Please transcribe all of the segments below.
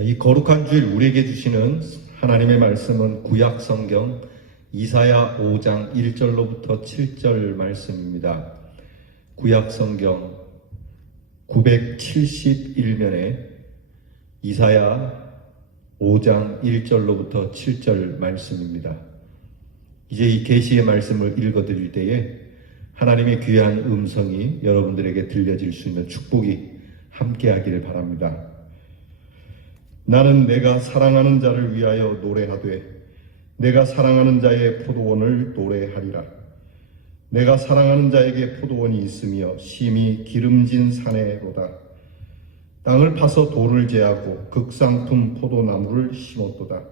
이 거룩한 주일 우리에게 주시는 하나님의 말씀은 구약 성경 이사야 5장 1절로부터 7절 말씀입니다. 구약 성경 971면에 이사야 5장 1절로부터 7절 말씀입니다. 이제 이 계시의 말씀을 읽어드릴 때에 하나님의 귀한 음성이 여러분들에게 들려질 수 있는 축복이 함께하기를 바랍니다. 나는 내가 사랑하는 자를 위하여 노래하되 내가 사랑하는 자의 포도원을 노래하리라. 내가 사랑하는 자에게 포도원이 있으며 심히 기름진 산에로다. 땅을 파서 돌을 제하고 극상품 포도나무를 심었도다.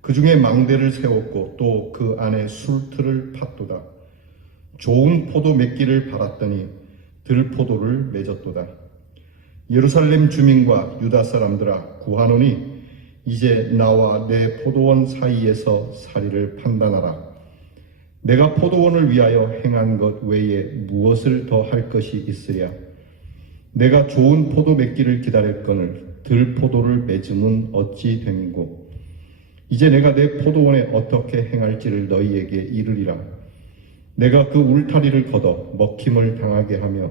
그 중에 망대를 세웠고 또 그 안에 술틀을 팠도다. 좋은 포도 맺기를 바랐더니 들포도를 맺었도다. 예루살렘 주민과 유다 사람들아 구하노니 이제 나와 내 포도원 사이에서 사리를 판단하라. 내가 포도원을 위하여 행한 것 외에 무엇을 더 할 것이 있으랴. 내가 좋은 포도 맺기를 기다렸거늘 들포도를 맺음은 어찌 됨이고. 이제 내가 내 포도원에 어떻게 행할지를 너희에게 이르리라. 내가 그 울타리를 걷어 먹힘을 당하게 하며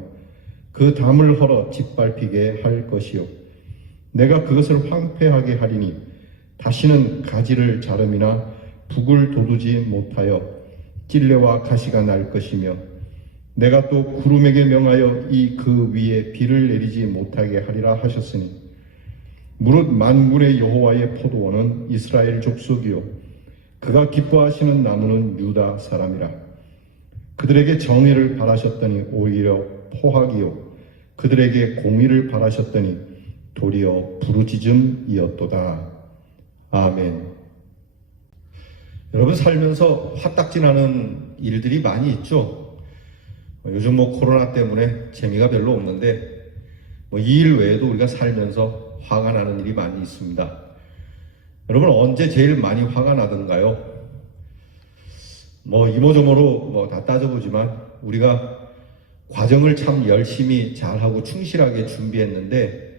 그 담을 헐어 짓밟히게 할 것이요. 내가 그것을 황폐하게 하리니 다시는 가지를 자름이나 북을 돋우지 못하여 찔레와 가시가 날 것이며 내가 또 구름에게 명하여 이 그 위에 비를 내리지 못하게 하리라 하셨으니 무릇 만군의 여호와의 포도원은 이스라엘 족속이요 그가 기뻐하시는 나무는 유다 사람이라. 그들에게 정의를 바라셨더니 오히려 포악이요 그들에게 공의를 바라셨더니 도리어 부르짖음이었도다. 아멘. 여러분 살면서 화딱지나는 일들이 많이 있죠. 요즘 코로나 때문에 재미가 별로 없는데 이 일 외에도 우리가 살면서 화가 나는 일이 많이 있습니다. 여러분 언제 제일 많이 화가 나던가요? 이모저모로 다 따져보지만 우리가 과정을 참 열심히 잘하고 충실하게 준비했는데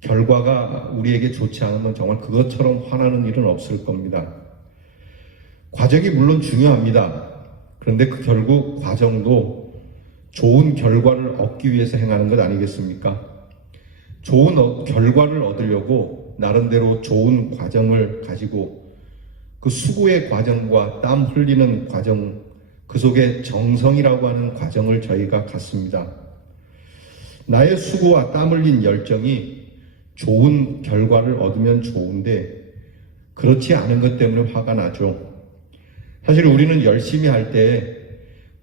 결과가 우리에게 좋지 않으면 정말 그것처럼 화나는 일은 없을 겁니다. 과정이 물론 중요합니다. 그런데 결국 과정도 좋은 결과를 얻기 위해서 행하는 것 아니겠습니까? 좋은 결과를 얻으려고 나름대로 좋은 과정을 가지고 그 수고의 과정과 땀 흘리는 과정, 그 속에 정성이라고 하는 과정을 저희가 갖습니다. 나의 수고와 땀 흘린 열정이 좋은 결과를 얻으면 좋은데 그렇지 않은 것 때문에 화가 나죠. 사실 우리는 열심히 할 때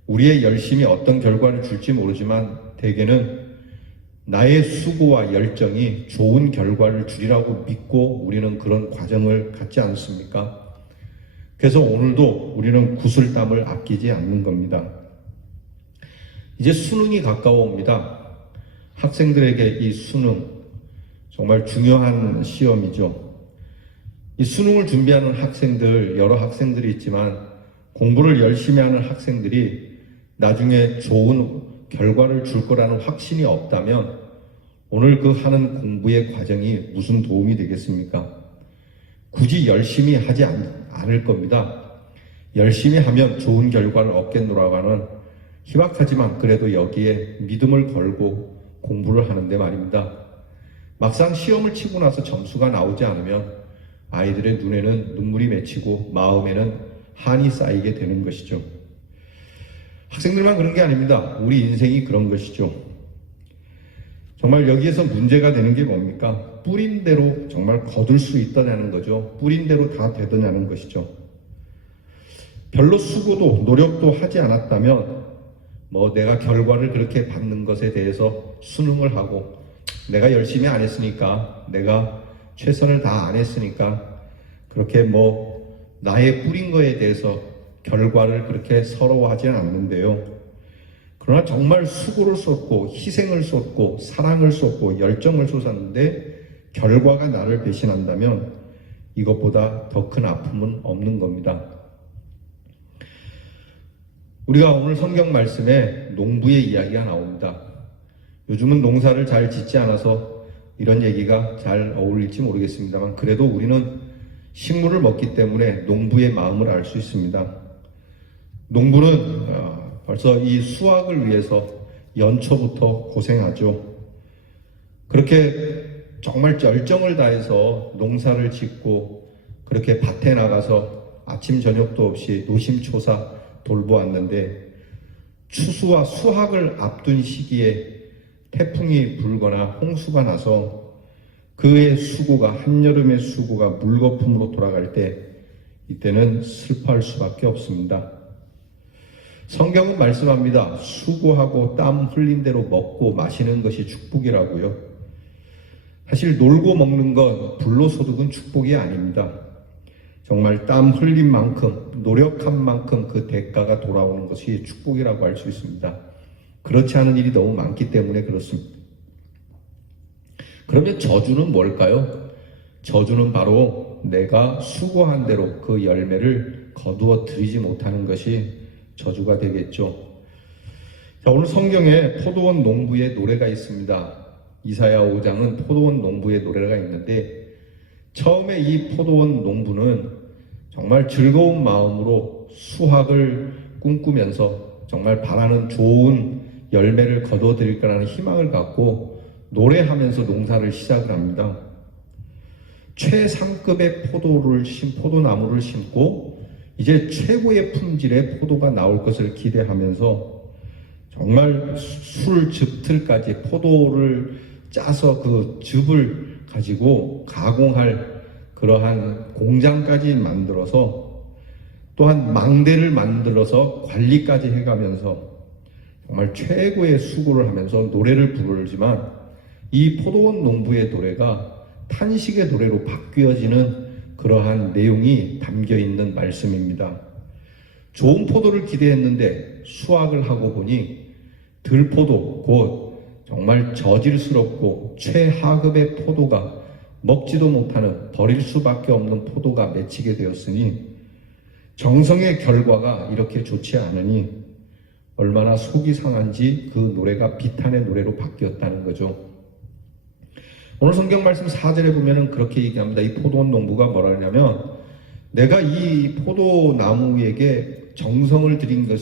우리의 열심이 어떤 결과를 줄지 모르지만 대개는 나의 수고와 열정이 좋은 결과를 주리라고 믿고 우리는 그런 과정을 갖지 않습니까? 그래서 오늘도 우리는 구슬땀을 아끼지 않는 겁니다. 이제 수능이 가까워 옵니다. 학생들에게 이 수능 정말 중요한 시험이죠. 이 수능을 준비하는 학생들, 여러 학생들이 있지만 공부를 열심히 하는 학생들이 나중에 좋은 결과를 줄 거라는 확신이 없다면 오늘 그 하는 공부의 과정이 무슨 도움이 되겠습니까? 굳이 열심히 하지 않을 겁니다. 열심히 하면 좋은 결과를 얻겠노라고 하는 희박하지만 그래도 여기에 믿음을 걸고 공부를 하는데 말입니다. 막상 시험을 치고 나서 점수가 나오지 않으면 아이들의 눈에는 눈물이 맺히고 마음에는 한이 쌓이게 되는 것이죠. 학생들만 그런 게 아닙니다. 우리 인생이 그런 것이죠. 정말 여기에서 문제가 되는 게 뭡니까? 뿌린 대로 정말 거둘 수 있더냐는 거죠. 뿌린 대로 다 되더냐는 것이죠. 별로 수고도 노력도 하지 않았다면 내가 결과를 그렇게 받는 것에 대해서 수능을 하고 내가 열심히 안 했으니까 내가 최선을 다 안 했으니까 그렇게 나의 뿌린 거에 대해서 결과를 그렇게 서러워하지는 않는데요. 그러나 정말 수고를 쏟고 희생을 쏟고 사랑을 쏟고 열정을 쏟았는데 결과가 나를 배신한다면 이것보다 더 큰 아픔은 없는 겁니다. 우리가 오늘 성경 말씀에 농부의 이야기가 나옵니다. 요즘은 농사를 잘 짓지 않아서 이런 얘기가 잘 어울릴지 모르겠습니다만 그래도 우리는 식물을 먹기 때문에 농부의 마음을 알 수 있습니다. 농부는 벌써 이 수확을 위해서 연초부터 고생하죠. 그렇게 정말 열정을 다해서 농사를 짓고 그렇게 밭에 나가서 아침 저녁도 없이 노심초사 돌보았는데 추수와 수확을 앞둔 시기에 태풍이 불거나 홍수가 나서 그의 수고가, 한여름의 수고가 물거품으로 돌아갈 때 이때는 슬퍼할 수밖에 없습니다. 성경은 말씀합니다. 수고하고 땀 흘린 대로 먹고 마시는 것이 축복이라고요. 사실 놀고 먹는 건 불로소득은 축복이 아닙니다. 정말 땀 흘린 만큼, 노력한 만큼 그 대가가 돌아오는 것이 축복이라고 할 수 있습니다. 그렇지 않은 일이 너무 많기 때문에 그렇습니다. 그러면 저주는 뭘까요? 저주는 바로 내가 수고한 대로 그 열매를 거두어 들이지 못하는 것이 저주가 되겠죠. 자, 오늘 성경에 포도원 농부의 노래가 있습니다. 이사야 5장은 포도원 농부의 노래가 있는데 처음에 이 포도원 농부는 정말 즐거운 마음으로 수확을 꿈꾸면서 정말 바라는 좋은 열매를 거두어 드릴 거라는 희망을 갖고 노래하면서 농사를 시작을 합니다. 최상급의 포도나무를 심고 이제 최고의 품질의 포도가 나올 것을 기대하면서 정말 술즙틀까지 포도를 짜서 그 즙을 가지고 가공할 그러한 공장까지 만들어서 또한 망대를 만들어서 관리까지 해가면서 정말 최고의 수고를 하면서 노래를 부르지만 이 포도원 농부의 노래가 탄식의 노래로 바뀌어지는 그러한 내용이 담겨 있는 말씀입니다. 좋은 포도를 기대했는데 수확을 하고 보니 들포도 곧 정말 저질스럽고 최하급의 포도가 먹지도 못하는 버릴 수밖에 없는 포도가 맺히게 되었으니 정성의 결과가 이렇게 좋지 않으니 얼마나 속이 상한지 그 노래가 비탄의 노래로 바뀌었다는 거죠. 오늘 성경 말씀 4절에 보면은 그렇게 얘기합니다. 이 포도원 농부가 뭐라 하냐면 내가 이 포도나무에게 정성을 들인 것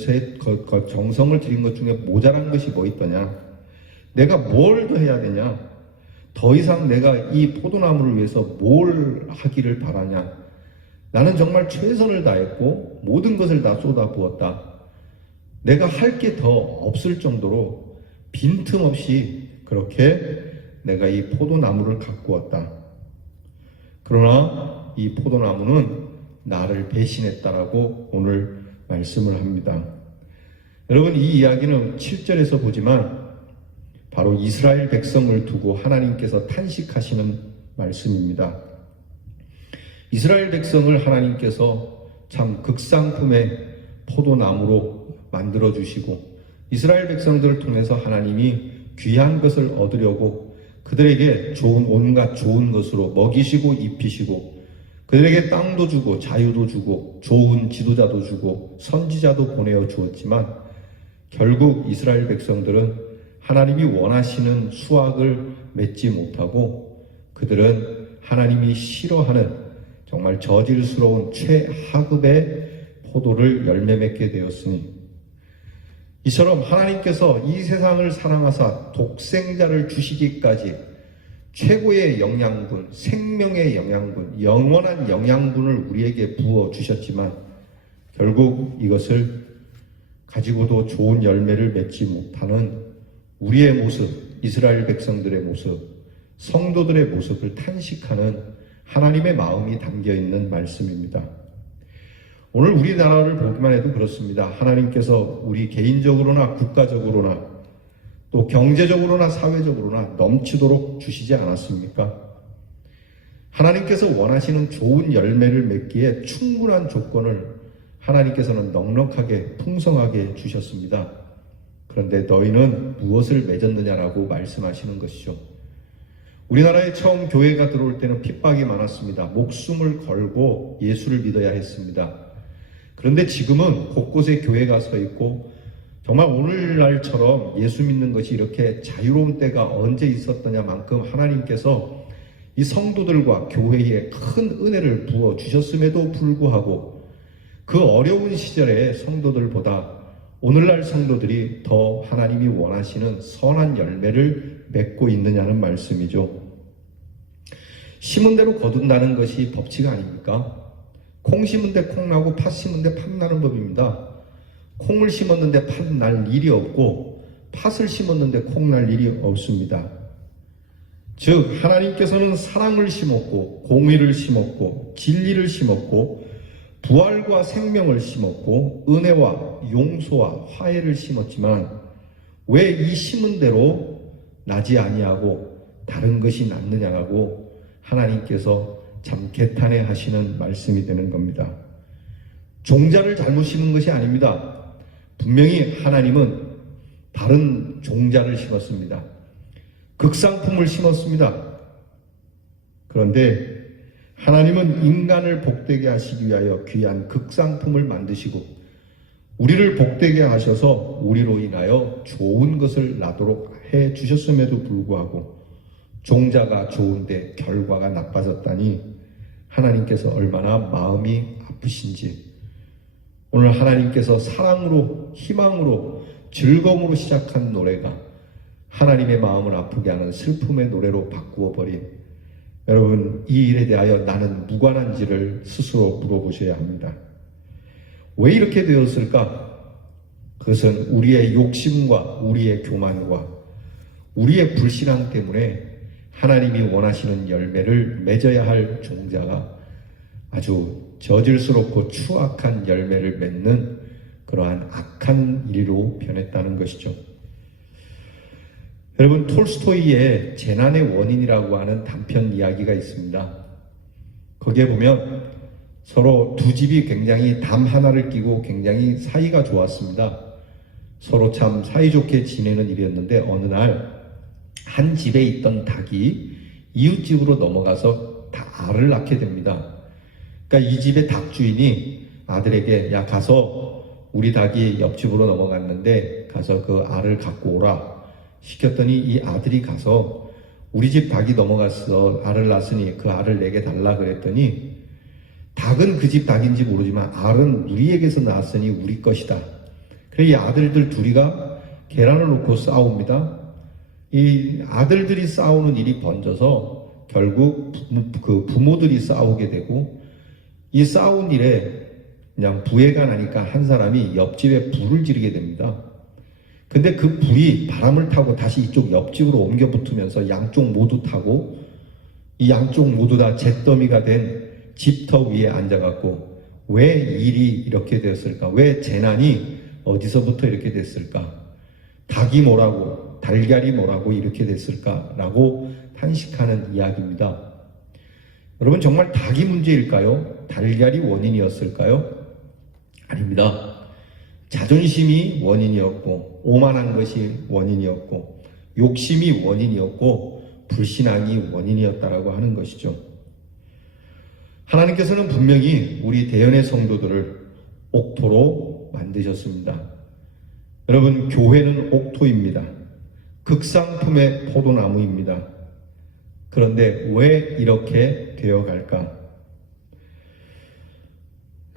중에 모자란 것이 뭐 있더냐? 내가 뭘 더 해야 되냐? 더 이상 내가 이 포도나무를 위해서 뭘 하기를 바라냐? 나는 정말 최선을 다했고 모든 것을 다 쏟아부었다. 내가 할 게 더 없을 정도로 빈틈없이 그렇게 내가 이 포도나무를 가꾸었다. 그러나 이 포도나무는 나를 배신했다라고 오늘 말씀을 합니다. 여러분, 이 이야기는 7절에서 보지만 바로 이스라엘 백성을 두고 하나님께서 탄식하시는 말씀입니다. 이스라엘 백성을 하나님께서 참 극상품의 포도나무로 만들어주시고 이스라엘 백성들을 통해서 하나님이 귀한 것을 얻으려고 그들에게 온갖 좋은 것으로 먹이시고 입히시고 그들에게 땅도 주고 자유도 주고 좋은 지도자도 주고 선지자도 보내어 주었지만 결국 이스라엘 백성들은 하나님이 원하시는 수확을 맺지 못하고 그들은 하나님이 싫어하는 정말 저질스러운 최하급의 포도를 열매 맺게 되었으니 이처럼 하나님께서 이 세상을 사랑하사 독생자를 주시기까지 최고의 영양분, 생명의 영양분, 영원한 영양분을 우리에게 부어 주셨지만 결국 이것을 가지고도 좋은 열매를 맺지 못하는 우리의 모습, 이스라엘 백성들의 모습, 성도들의 모습을 탄식하는 하나님의 마음이 담겨 있는 말씀입니다. 오늘 우리나라를 보기만 해도 그렇습니다. 하나님께서 우리 개인적으로나 국가적으로나 또 경제적으로나 사회적으로나 넘치도록 주시지 않았습니까? 하나님께서 원하시는 좋은 열매를 맺기에 충분한 조건을 하나님께서는 넉넉하게 풍성하게 주셨습니다. 그런데 너희는 무엇을 맺었느냐라고 말씀하시는 것이죠. 우리나라에 처음 교회가 들어올 때는 핍박이 많았습니다. 목숨을 걸고 예수를 믿어야 했습니다. 그런데 지금은 곳곳에 교회가 서 있고 정말 오늘날처럼 예수 믿는 것이 이렇게 자유로운 때가 언제 있었더냐만큼 하나님께서 이 성도들과 교회에 큰 은혜를 부어 주셨음에도 불구하고 그 어려운 시절의 성도들보다 오늘날 성도들이 더 하나님이 원하시는 선한 열매를 맺고 있느냐는 말씀이죠. 심은 대로 거둔다는 것이 법칙 아닙니까? 콩 심은 데 콩 나고 팥 심은 데 팥 나는 법입니다. 콩을 심었는데 팥 날 일이 없고 팥을 심었는데 콩 날 일이 없습니다. 즉 하나님께서는 사랑을 심었고 공의를 심었고 진리를 심었고 부활과 생명을 심었고 은혜와 용서와 화해를 심었지만 왜 이 심은 대로 나지 아니하고 다른 것이 났느냐고 하나님께서 참 개탄해 하시는 말씀이 되는 겁니다. 종자를 잘못 심은 것이 아닙니다. 분명히 하나님은 다른 종자를 심었습니다. 극상품을 심었습니다. 그런데 하나님은 인간을 복되게 하시기 위하여 귀한 극상품을 만드시고 우리를 복되게 하셔서 우리로 인하여 좋은 것을 나도록 해 주셨음에도 불구하고 종자가 좋은데 결과가 나빠졌다니 하나님께서 얼마나 마음이 아프신지 오늘 하나님께서 사랑으로 희망으로 즐거움으로 시작한 노래가 하나님의 마음을 아프게 하는 슬픔의 노래로 바꾸어 버린 여러분 이 일에 대하여 나는 무관한지를 스스로 물어보셔야 합니다. 왜 이렇게 되었을까? 그것은 우리의 욕심과 우리의 교만과 우리의 불신앙 때문에 하나님이 원하시는 열매를 맺어야 할 종자가 아주 저질스럽고 추악한 열매를 맺는 그러한 악한 일로 변했다는 것이죠. 여러분 톨스토이의 재난의 원인이라고 하는 단편 이야기가 있습니다. 거기에 보면 서로 두 집이 굉장히 담 하나를 끼고 굉장히 사이가 좋았습니다. 서로 참 사이좋게 지내는 일이었는데 어느 날 한 집에 있던 닭이 이웃집으로 넘어가서 알을 낳게 됩니다. 그러니까 이 집의 닭 주인이 아들에게 야 가서 우리 닭이 옆집으로 넘어갔는데 가서 그 알을 갖고 오라 시켰더니 이 아들이 가서 우리 집 닭이 넘어갔어 알을 낳았으니 그 알을 내게 달라 그랬더니 닭은 그 집 닭인지 모르지만 알은 우리에게서 낳았으니 우리 것이다. 그래서 이 아들들 둘이가 계란을 놓고 싸웁니다. 이 아들들이 싸우는 일이 번져서 결국 그 부모들이 싸우게 되고 이 싸운 일에 그냥 부해가 나니까 한 사람이 옆집에 불을 지르게 됩니다. 근데 그 불이 바람을 타고 다시 이쪽 옆집으로 옮겨 붙으면서 양쪽 모두 타고 이 양쪽 모두 다 잿더미가 된 집터 위에 앉아갖고 왜 일이 이렇게 되었을까? 왜 재난이 어디서부터 이렇게 됐을까? 닭이 뭐라고 달걀이 뭐라고 이렇게 됐을까라고 탄식하는 이야기입니다. 여러분 정말 닭이 문제일까요? 달걀이 원인이었을까요? 아닙니다. 자존심이 원인이었고 오만한 것이 원인이었고 욕심이 원인이었고 불신앙이 원인이었다라고 하는 것이죠. 하나님께서는 분명히 우리 대연의 성도들을 옥토로 만드셨습니다. 여러분 교회는 옥토입니다. 극상품의 포도나무입니다. 그런데 왜 이렇게 되어갈까?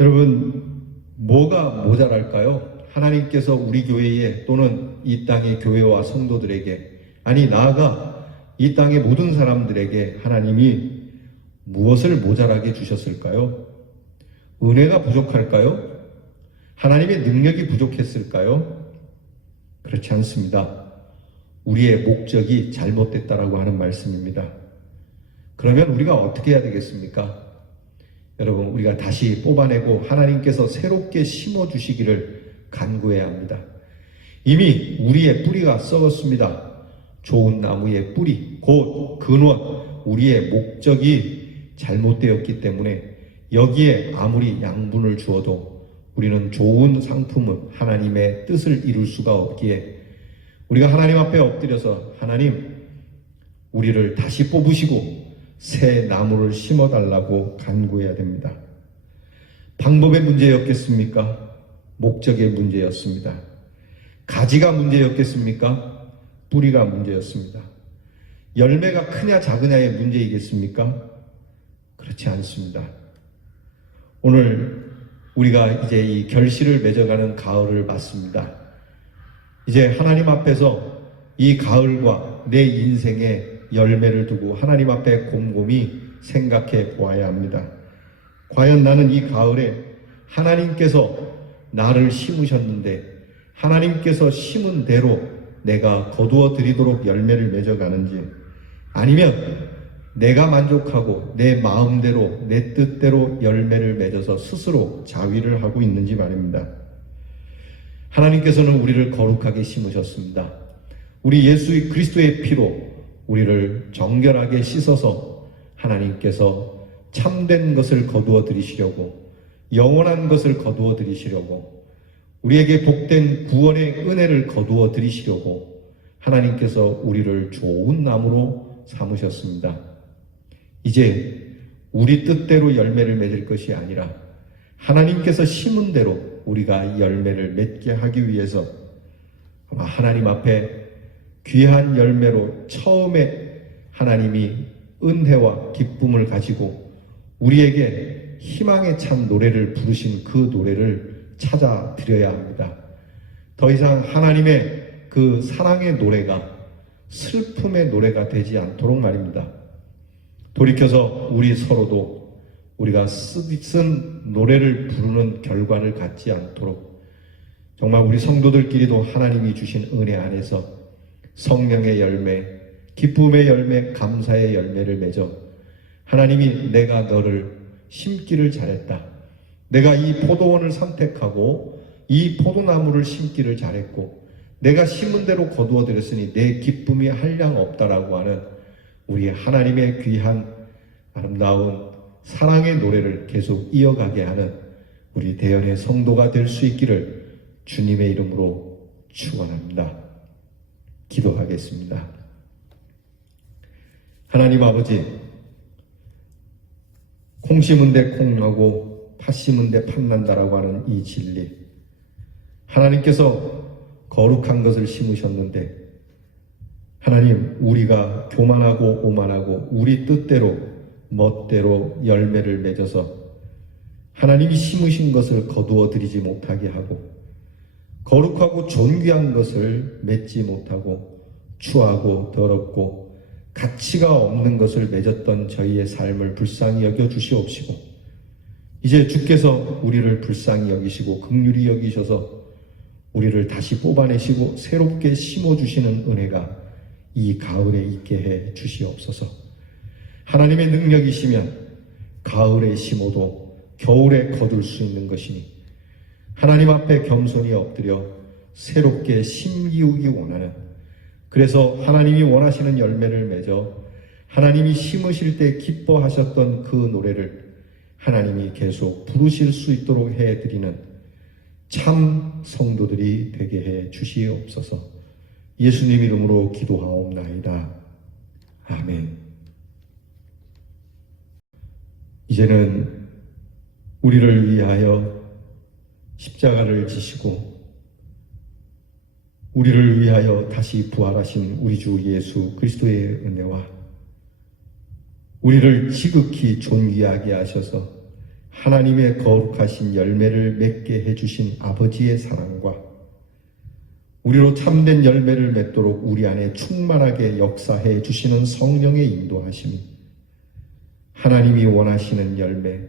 여러분 뭐가 모자랄까요? 하나님께서 우리 교회에 또는 이 땅의 교회와 성도들에게 아니 나아가 이 땅의 모든 사람들에게 하나님이 무엇을 모자라게 주셨을까요? 은혜가 부족할까요? 하나님의 능력이 부족했을까요? 그렇지 않습니다. 우리의 목적이 잘못됐다라고 하는 말씀입니다. 그러면 우리가 어떻게 해야 되겠습니까? 여러분 우리가 다시 뽑아내고 하나님께서 새롭게 심어주시기를 간구해야 합니다. 이미 우리의 뿌리가 썩었습니다. 좋은 나무의 뿌리, 곧 근원, 우리의 목적이 잘못되었기 때문에 여기에 아무리 양분을 주어도 우리는 좋은 상품은 하나님의 뜻을 이룰 수가 없기에 우리가 하나님 앞에 엎드려서 하나님 우리를 다시 뽑으시고 새 나무를 심어달라고 간구해야 됩니다. 방법의 문제였겠습니까? 목적의 문제였습니다. 가지가 문제였겠습니까? 뿌리가 문제였습니다. 열매가 크냐 작으냐의 문제이겠습니까? 그렇지 않습니다. 오늘 우리가 이제 이 결실을 맺어가는 가을을 맞습니다. 이제 하나님 앞에서 이 가을과 내 인생의 열매를 두고 하나님 앞에 곰곰이 생각해 보아야 합니다. 과연 나는 이 가을에 하나님께서 나를 심으셨는데 하나님께서 심은 대로 내가 거두어 드리도록 열매를 맺어가는지, 아니면 내가 만족하고 내 마음대로 내 뜻대로 열매를 맺어서 스스로 자위를 하고 있는지 말입니다. 하나님께서는 우리를 거룩하게 심으셨습니다. 우리 예수 그리스도의 피로 우리를 정결하게 씻어서 하나님께서 참된 것을 거두어 드리시려고, 영원한 것을 거두어 드리시려고, 우리에게 복된 구원의 은혜를 거두어 드리시려고 하나님께서 우리를 좋은 나무로 삼으셨습니다. 이제 우리 뜻대로 열매를 맺을 것이 아니라 하나님께서 심은 대로 우리가 열매를 맺게 하기 위해서 아마 하나님 앞에 귀한 열매로 처음에 하나님이 은혜와 기쁨을 가지고 우리에게 희망의 참 노래를 부르신 그 노래를 찾아 드려야 합니다. 더 이상 하나님의 그 사랑의 노래가 슬픔의 노래가 되지 않도록 말입니다. 돌이켜서 우리 서로도 우리가 쓴 노래를 부르는 결과를 갖지 않도록 정말 우리 성도들끼리도 하나님이 주신 은혜 안에서 성령의 열매, 기쁨의 열매, 감사의 열매를 맺어 하나님이 내가 너를 심기를 잘했다. 내가 이 포도원을 선택하고 이 포도나무를 심기를 잘했고 내가 심은 대로 거두어 드렸으니 내 기쁨이 한량 없다라고 하는 우리 하나님의 귀한 아름다운 사랑의 노래를 계속 이어가게 하는 우리 대연의 성도가 될 수 있기를 주님의 이름으로 축원합니다. 기도하겠습니다. 하나님 아버지, 콩 심은 데 콩 나고 팥 심은 데 팥 난다라고 하는 이 진리, 하나님께서 거룩한 것을 심으셨는데 하나님, 우리가 교만하고 오만하고 우리 뜻대로 멋대로 열매를 맺어서 하나님이 심으신 것을 거두어 드리지 못하게 하고 거룩하고 존귀한 것을 맺지 못하고 추하고 더럽고 가치가 없는 것을 맺었던 저희의 삶을 불쌍히 여겨 주시옵시고, 이제 주께서 우리를 불쌍히 여기시고 긍휼히 여기셔서 우리를 다시 뽑아내시고 새롭게 심어주시는 은혜가 이 가을에 있게 해 주시옵소서. 하나님의 능력이시면 가을에 심어도 겨울에 거둘 수 있는 것이니 하나님 앞에 겸손히 엎드려 새롭게 심기우기 원하는, 그래서 하나님이 원하시는 열매를 맺어 하나님이 심으실 때 기뻐하셨던 그 노래를 하나님이 계속 부르실 수 있도록 해드리는 참 성도들이 되게 해 주시옵소서. 예수님 이름으로 기도하옵나이다. 아멘. 이제는 우리를 위하여 십자가를 지시고 우리를 위하여 다시 부활하신 우리 주 예수 그리스도의 은혜와 우리를 지극히 존귀하게 하셔서 하나님의 거룩하신 열매를 맺게 해주신 아버지의 사랑과 우리로 참된 열매를 맺도록 우리 안에 충만하게 역사해 주시는 성령의 인도하심이, 하나님이 원하시는 열매,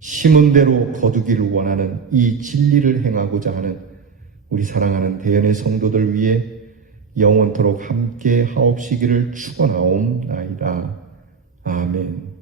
심은 대로 거두기를 원하는 이 진리를 행하고자 하는 우리 사랑하는 대연의 성도들 위해 영원토록 함께 하옵시기를 축원하옵나이다. 아멘.